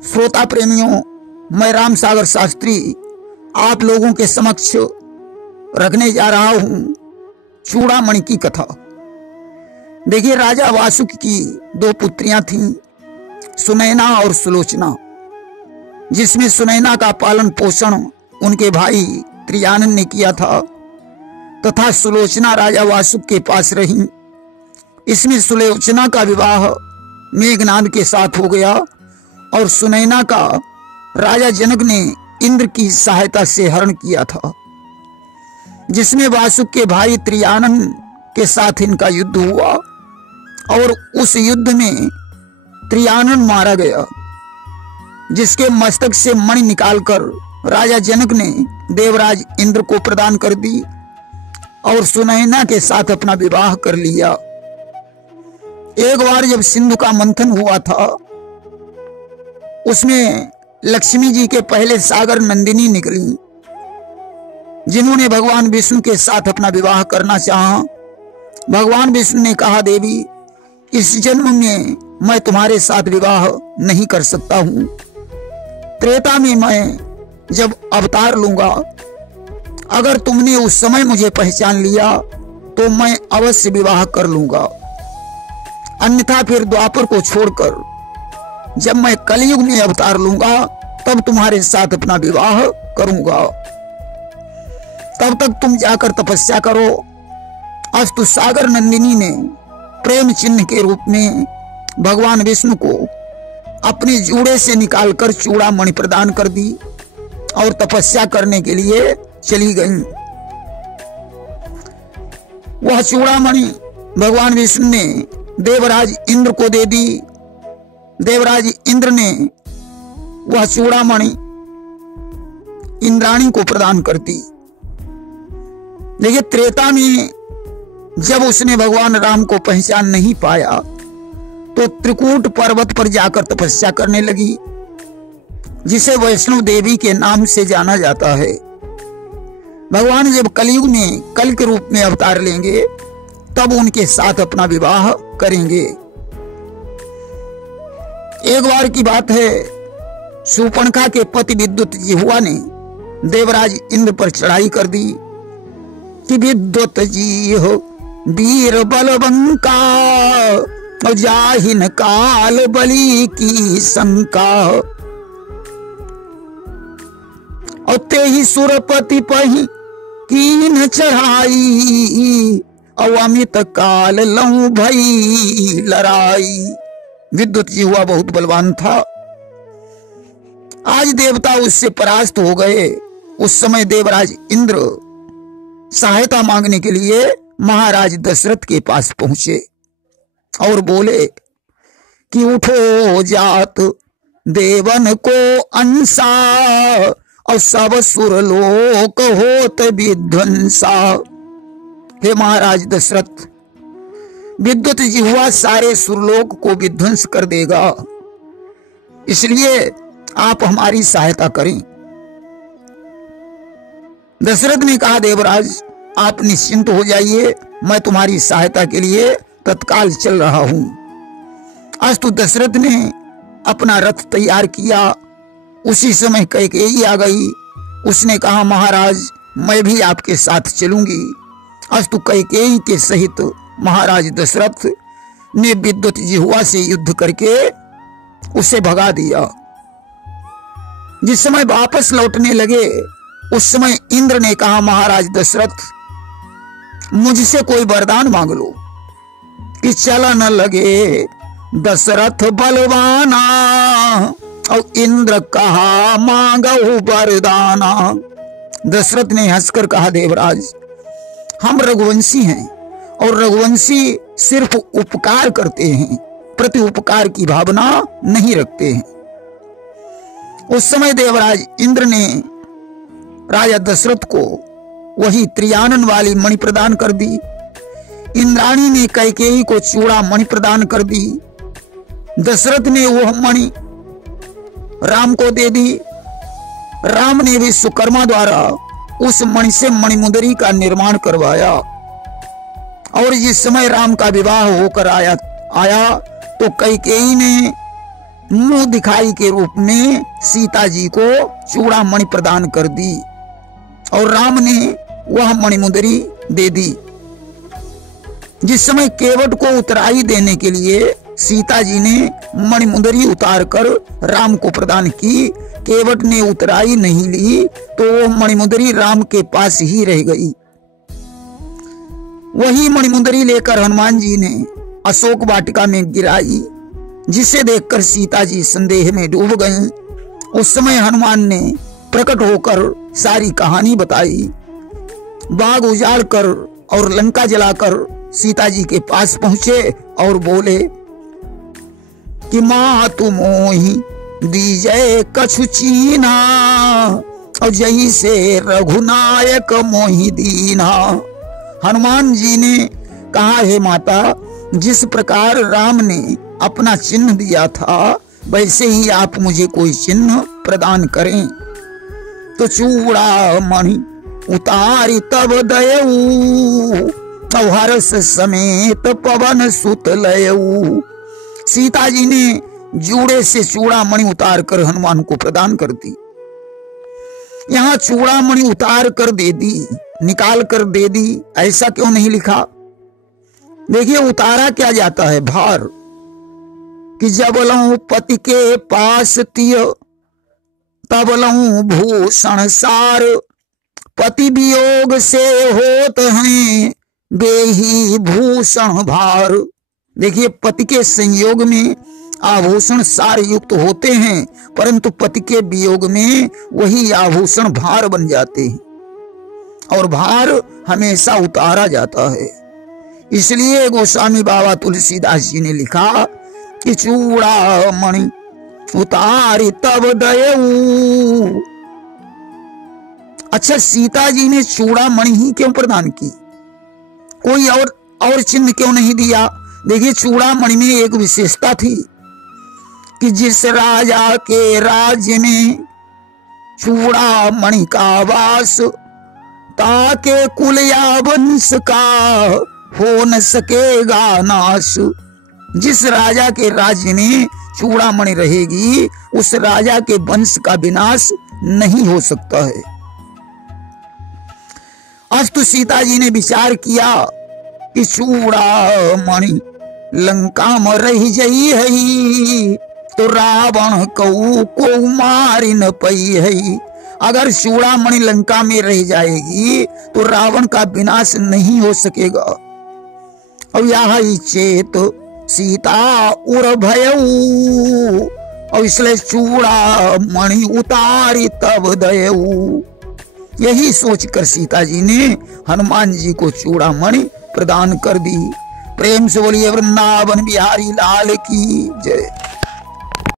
श्रोता प्रेमियों, मैं राम सागर शास्त्री आप लोगों के समक्ष रखने जा रहा हूं चूड़ामणि की कथा। देखिए, राजा वासुकि की दो पुत्रियां थीं, सुनैना और सुलोचना, जिसमें सुनैना का पालन पोषण उनके भाई त्रियानन ने किया था तथा सुलोचना राजा वासुकि के पास रही। इसमें सुलोचना का विवाह मेघनाद के साथ हो गया और सुनैना का राजा जनक ने इंद्र की सहायता से हरण किया था, जिसमें वासुकि के भाई त्रियानन के साथ इनका युद्ध हुआ और उस युद्ध में त्रियानन मारा गया, जिसके मस्तक से मणि निकालकर राजा जनक ने देवराज इंद्र को प्रदान कर दी और सुनैना के साथ अपना विवाह कर लिया। एक बार जब सिंधु का मंथन हुआ था, उसमें लक्ष्मी जी के पहले सागर नंदिनी निकली, जिन्होंने भगवान विष्णु के साथ अपना विवाह करना चाहा। भगवान विष्णु ने कहा, देवी, इस जन्म में मैं तुम्हारे साथ विवाह नहीं कर सकता हूं। त्रेता में मैं जब अवतार लूंगा, अगर तुमने उस समय मुझे पहचान लिया तो मैं अवश्य विवाह कर लूंगा, अन्यथा फिर द्वापर को छोड़कर जब मैं कलयुग में अवतार लूंगा तब तुम्हारे साथ अपना विवाह करूंगा। तब तक तुम जाकर तपस्या करो। अस्तु। सागर नंदिनी ने प्रेम चिन्ह के रूप में भगवान विष्णु को अपने जूड़े से निकालकर चूड़ामणि प्रदान कर दी और तपस्या करने के लिए चली गईं। वह चूड़ामणि भगवान विष्णु ने देवराज इंद्र को दे दी। देवराज इंद्र ने वह चूड़ामणि इंद्राणी को प्रदान कर दी। देखिए, त्रेता में जब उसने भगवान राम को पहचान नहीं पाया तो त्रिकूट पर्वत पर जाकर तपस्या करने लगी, जिसे वैष्णो देवी के नाम से जाना जाता है। भगवान जब कलयुग में कल के रूप में अवतार लेंगे तब उनके साथ अपना विवाह करेंगे। एक बार की बात है, शूर्पणखा के पति विद्युत जिह्वा ने देवराज इंद्र पर चढ़ाई कर दी कि विद्युत जी हो वीर बलवंका और जाहिन काल बलि की शंका, और ते ही सुरपति पही कीन चढ़ाई और अमित काल लहू भई लड़ाई। विद्युत जी हुआ बहुत बलवान था। आज देवता उससे परास्त हो गए। उस समय देवराज इंद्र सहायता मांगने के लिए महाराज दशरथ के पास पहुंचे और बोले कि उठो जात देवन को अंसा और सब सुरलोक होत विध्वंसा। हे महाराज दशरथ, विद्युत जिह्वा सारे सुरलोक को विध्वंस कर देगा, इसलिए आप हमारी सहायता करें। दशरथ ने कहा, देवराज, आप निश्चिंत हो जाइए, मैं तुम्हारी सहायता के लिए तत्काल चल रहा हूं। अस्तु। दशरथ ने अपना रथ तैयार किया। उसी समय कैकेयी आ गई। उसने कहा, महाराज, मैं भी आपके साथ चलूंगी। अस्तु। कैकेयी के सहित महाराज दशरथ ने विद्युत जिह्वा से युद्ध करके उसे भगा दिया। जिस समय वापस लौटने लगे उस समय इंद्र ने कहा, महाराज दशरथ, मुझसे कोई वरदान मांग लो कि चला न लगे दशरथ बलवाना। और इंद्र कहा, मांगो वरदाना। दशरथ ने हंसकर कहा, देवराज, हम रघुवंशी हैं और रघुवंशी सिर्फ उपकार करते हैं, प्रति उपकार की भावना नहीं रखते हैं। उस समय देवराज इंद्र ने राजा दशरथ को वही त्रियानन वाली मणि प्रदान कर दी। इंद्राणी ने कैकेयी को चूड़ामणि प्रदान कर दी। दशरथ ने वह मणि राम को दे दी। राम ने विश्वकर्मा द्वारा उस मणि से मणिमुंदरी का निर्माण करवाया और जिस समय राम का विवाह होकर आया तो कैकेयी ने मुंह दिखाई के रूप में सीता जी को चूड़ामणि प्रदान कर दी और राम ने वह मणिमुंदरी दे दी। जिस समय केवट को उतराई देने के लिए सीता जी ने मणिमुंदरी उतार कर राम को प्रदान की, केवट ने उतराई नहीं ली तो वो मणिमुंदरी राम के पास ही रह गई। वही मणिमुंदरी लेकर हनुमान जी ने अशोक वाटिका में गिराई, जिसे देखकर सीता जी संदेह में डूब गईं। उस समय हनुमान ने प्रकट होकर सारी कहानी बताई। बाग उजाड़ कर और लंका जलाकर सीता जी के पास पहुंचे और बोले कि मां तुम मोहि दीजय कछु चीना और जही से रघुनायक मोहि दीना। हनुमान जी ने कहा, हे माता, जिस प्रकार राम ने अपना चिन्ह दिया था वैसे ही आप मुझे कोई चिन्ह प्रदान करें। तो चूड़ामणि उतारी तब दयऊ हर्ष समेत पवन सुत लयऊ। सीता जी ने जूड़े से चूड़ामणि उतार कर हनुमान को प्रदान कर दी। यहाँ चूड़ामणि उतार कर दे दी, निकाल कर दे दी, ऐसा क्यों नहीं लिखा? देखिए, उतारा क्या जाता है? भार कि जब लऊं पति के पास तिय तब लऊं भूषण सार, पति वियोग से होत हैं बेही भूषण भार। देखिए, पति के संयोग में आभूषण सार युक्त होते हैं, परंतु पति के वियोग में वही आभूषण भार बन जाते हैं और भार हमेशा उतारा जाता है। इसलिए गोस्वामी बाबा तुलसीदास जी ने लिखा कि चूड़ामणि उतारी तब दयऊ। अच्छा, सीता जी ने चूड़ामणि ही क्यों प्रदान की? कोई और चिन्ह क्यों नहीं दिया? देखिए, चूड़ामणि में एक विशेषता थी कि जिस राजा के राज्य में चूड़ामणि का वास, ताके कुल या वंश का हो न सकेगा नाश। जिस राजा के राज्य में चूड़ामणि रहेगी उस राजा के वंश का विनाश नहीं हो सकता है। अस्तु सीता जी ने विचार किया कि चूड़ामणि लंका में रह जई है तो रावण को मारी न पई है। अगर चूड़ामणि लंका में रह जाएगी तो रावण का विनाश नहीं हो सकेगा। और यह चेत सीता उर भयऊ, और इसलिए चूड़ामणि उतारी तब दयऊ। यही सोचकर सीता जी ने हनुमान जी को चूड़ामणि प्रदान कर दी। प्रेम से बोलिए वृंदावन बिहारी लाल की जय।